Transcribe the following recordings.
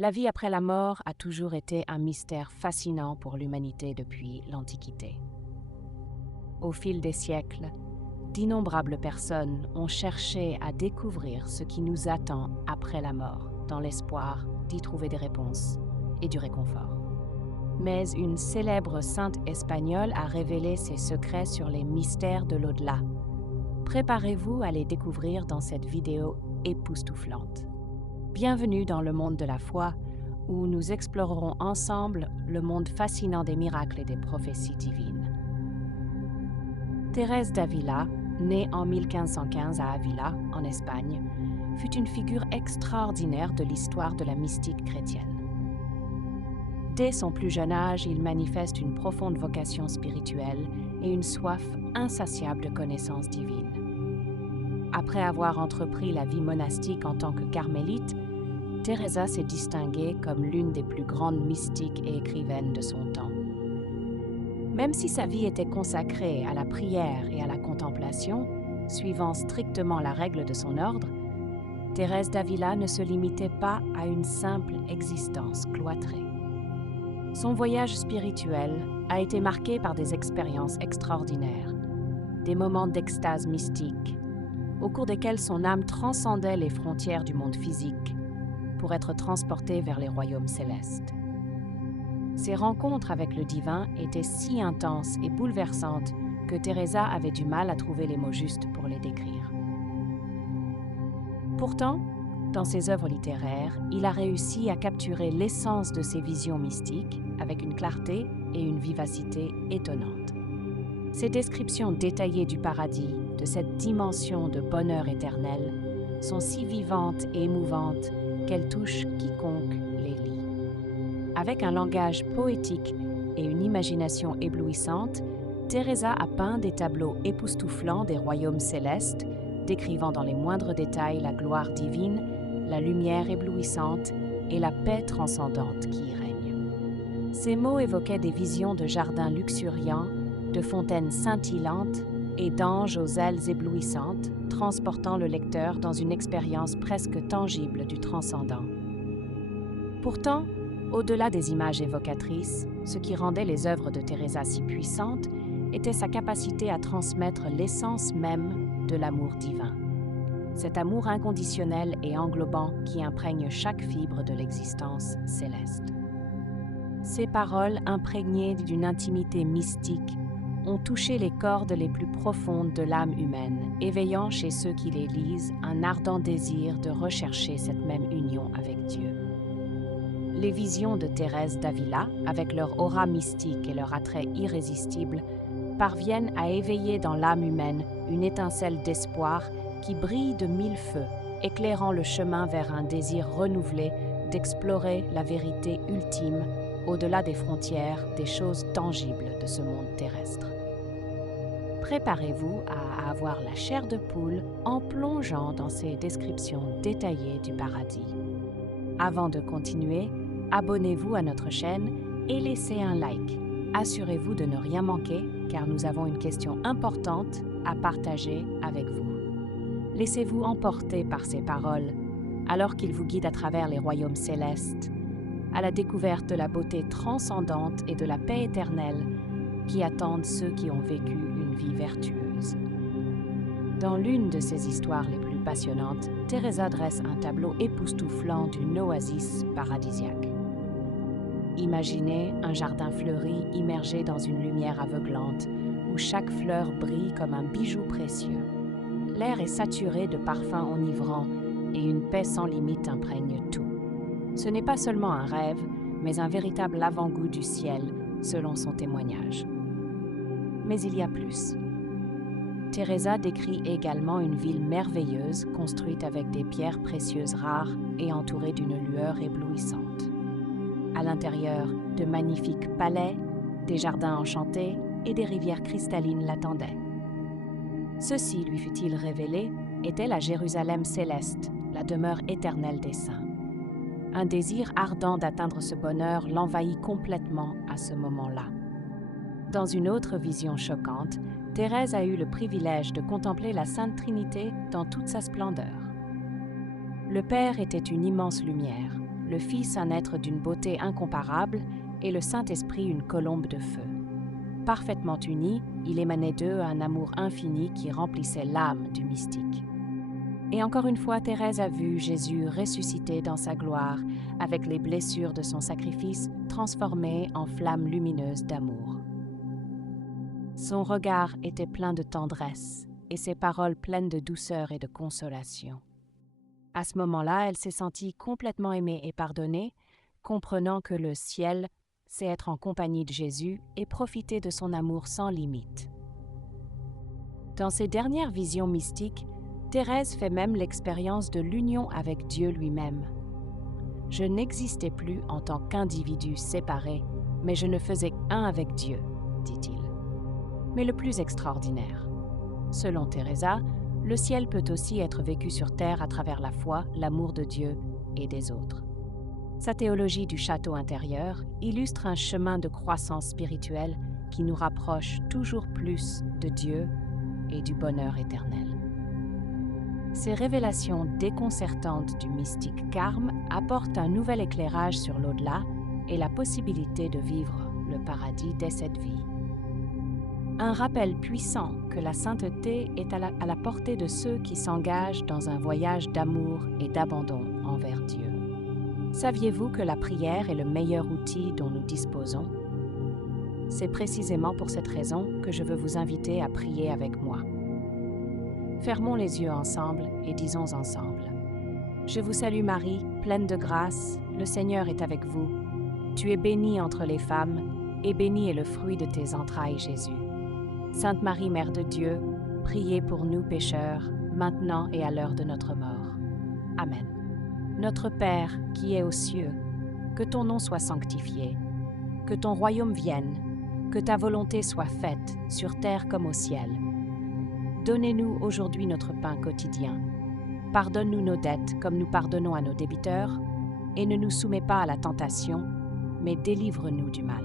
La vie après la mort a toujours été un mystère fascinant pour l'humanité depuis l'Antiquité. Au fil des siècles, d'innombrables personnes ont cherché à découvrir ce qui nous attend après la mort, dans l'espoir d'y trouver des réponses et du réconfort. Mais une célèbre sainte espagnole a révélé ses secrets sur les mystères de l'au-delà. Préparez-vous à les découvrir dans cette vidéo époustouflante. Bienvenue dans le monde de la foi, où nous explorerons ensemble le monde fascinant des miracles et des prophéties divines. Thérèse d'Avila, née en 1515 à Avila, en Espagne, fut une figure extraordinaire de l'histoire de la mystique chrétienne. Dès son plus jeune âge, il manifeste une profonde vocation spirituelle et une soif insatiable de connaissances divines. Après avoir entrepris la vie monastique en tant que carmélite, Teresa s'est distinguée comme l'une des plus grandes mystiques et écrivaines de son temps. Même si sa vie était consacrée à la prière et à la contemplation, suivant strictement la règle de son ordre, Thérèse d'Avila ne se limitait pas à une simple existence cloîtrée. Son voyage spirituel a été marqué par des expériences extraordinaires, des moments d'extase mystique, au cours desquels son âme transcendait les frontières du monde physique pour être transportée vers les royaumes célestes. Ses rencontres avec le divin étaient si intenses et bouleversantes que Teresa avait du mal à trouver les mots justes pour les décrire. Pourtant, dans ses œuvres littéraires, il a réussi à capturer l'essence de ses visions mystiques avec une clarté et une vivacité étonnantes. Ses descriptions détaillées du paradis, de cette dimension de bonheur éternel, sont si vivantes et émouvantes qu'elles touchent quiconque les lit. Avec un langage poétique et une imagination éblouissante, Teresa a peint des tableaux époustouflants des royaumes célestes, décrivant dans les moindres détails la gloire divine, la lumière éblouissante et la paix transcendante qui y règne. Ces mots évoquaient des visions de jardins luxuriants, de fontaines scintillantes et d'anges aux ailes éblouissantes, transportant le lecteur dans une expérience presque tangible du transcendant. Pourtant, au-delà des images évocatrices, ce qui rendait les œuvres de Teresa si puissantes était sa capacité à transmettre l'essence même de l'amour divin. Cet amour inconditionnel et englobant qui imprègne chaque fibre de l'existence céleste. Ces paroles, imprégnées d'une intimité mystique, ont touché les cordes les plus profondes de l'âme humaine, éveillant chez ceux qui les lisent un ardent désir de rechercher cette même union avec Dieu. Les visions de Thérèse d'Avila, avec leur aura mystique et leur attrait irrésistible, parviennent à éveiller dans l'âme humaine une étincelle d'espoir qui brille de mille feux, éclairant le chemin vers un désir renouvelé d'explorer la vérité ultime au-delà des frontières des choses tangibles de ce monde terrestre. Préparez-vous à avoir la chair de poule en plongeant dans ces descriptions détaillées du paradis. Avant de continuer, abonnez-vous à notre chaîne et laissez un like. Assurez-vous de ne rien manquer car nous avons une question importante à partager avec vous. Laissez-vous emporter par ces paroles alors qu'il vous guide à travers les royaumes célestes, à la découverte de la beauté transcendante et de la paix éternelle qui attendent ceux qui ont vécu une vie vertueuse. Dans l'une de ses histoires les plus passionnantes, Teresa dresse un tableau époustouflant d'une oasis paradisiaque. Imaginez un jardin fleuri immergé dans une lumière aveuglante où chaque fleur brille comme un bijou précieux. L'air est saturé de parfums enivrants et une paix sans limite imprègne tout. Ce n'est pas seulement un rêve, mais un véritable avant-goût du ciel, selon son témoignage. Mais il y a plus. Teresa décrit également une ville merveilleuse, construite avec des pierres précieuses rares et entourée d'une lueur éblouissante. À l'intérieur, de magnifiques palais, des jardins enchantés et des rivières cristallines l'attendaient. Ceci, lui fut-il révélé, était la Jérusalem céleste, la demeure éternelle des saints. Un désir ardent d'atteindre ce bonheur l'envahit complètement à ce moment-là. Dans une autre vision choquante, Thérèse a eu le privilège de contempler la Sainte Trinité dans toute sa splendeur. Le Père était une immense lumière, le Fils un être d'une beauté incomparable et le Saint-Esprit une colombe de feu. Parfaitement unis, il émanait d'eux un amour infini qui remplissait l'âme du mystique. Et encore une fois, Thérèse a vu Jésus ressuscité dans sa gloire, avec les blessures de son sacrifice transformées en flammes lumineuses d'amour. Son regard était plein de tendresse et ses paroles pleines de douceur et de consolation. À ce moment-là, elle s'est sentie complètement aimée et pardonnée, comprenant que le ciel, c'est être en compagnie de Jésus et profiter de son amour sans limite. Dans ses dernières visions mystiques, Thérèse fait même l'expérience de l'union avec Dieu lui-même. Je n'existais plus en tant qu'individu séparé, mais je ne faisais qu'un avec Dieu, dit-il. Mais le plus extraordinaire, selon Teresa, le ciel peut aussi être vécu sur terre à travers la foi, l'amour de Dieu et des autres. Sa théologie du château intérieur illustre un chemin de croissance spirituelle qui nous rapproche toujours plus de Dieu et du bonheur éternel. Ces révélations déconcertantes du mystique Carme apportent un nouvel éclairage sur l'au-delà et la possibilité de vivre le paradis dès cette vie. Un rappel puissant que la sainteté est à la portée de ceux qui s'engagent dans un voyage d'amour et d'abandon envers Dieu. Saviez-vous que la prière est le meilleur outil dont nous disposons? C'est précisément pour cette raison que je veux vous inviter à prier avec moi. Fermons les yeux ensemble et disons ensemble. Je vous salue Marie, pleine de grâce, le Seigneur est avec vous. Tu es bénie entre les femmes, et béni est le fruit de tes entrailles, Jésus. Sainte Marie, Mère de Dieu, priez pour nous pécheurs, maintenant et à l'heure de notre mort. Amen. Notre Père, qui es aux cieux, que ton nom soit sanctifié, que ton royaume vienne, que ta volonté soit faite, sur terre comme au ciel. Donnez-nous aujourd'hui notre pain quotidien. Pardonne-nous nos dettes comme nous pardonnons à nos débiteurs, et ne nous soumets pas à la tentation, mais délivre-nous du mal.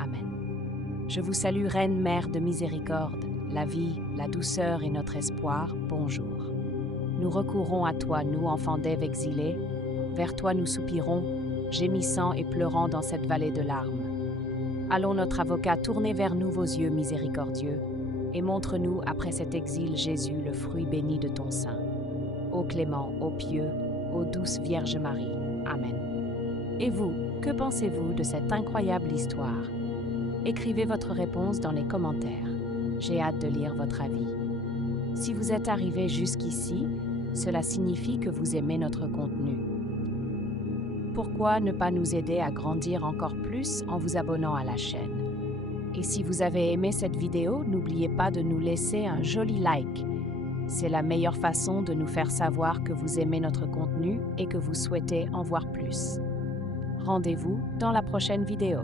Amen. Je vous salue, Reine Mère de miséricorde, la vie, la douceur et notre espoir, bonjour. Nous recourons à toi, nous, enfants d'Ève exilés, vers toi nous soupirons, gémissant et pleurant dans cette vallée de larmes. Allons, notre avocat, tournez vers nous vos yeux miséricordieux, et montre-nous, après cet exil, Jésus, le fruit béni de ton sein. Ô clément, ô pieux, ô douce Vierge Marie. Amen. Et vous, que pensez-vous de cette incroyable histoire? Écrivez votre réponse dans les commentaires. J'ai hâte de lire votre avis. Si vous êtes arrivé jusqu'ici, cela signifie que vous aimez notre contenu. Pourquoi ne pas nous aider à grandir encore plus en vous abonnant à la chaîne? Et si vous avez aimé cette vidéo, n'oubliez pas de nous laisser un joli like. C'est la meilleure façon de nous faire savoir que vous aimez notre contenu et que vous souhaitez en voir plus. Rendez-vous dans la prochaine vidéo.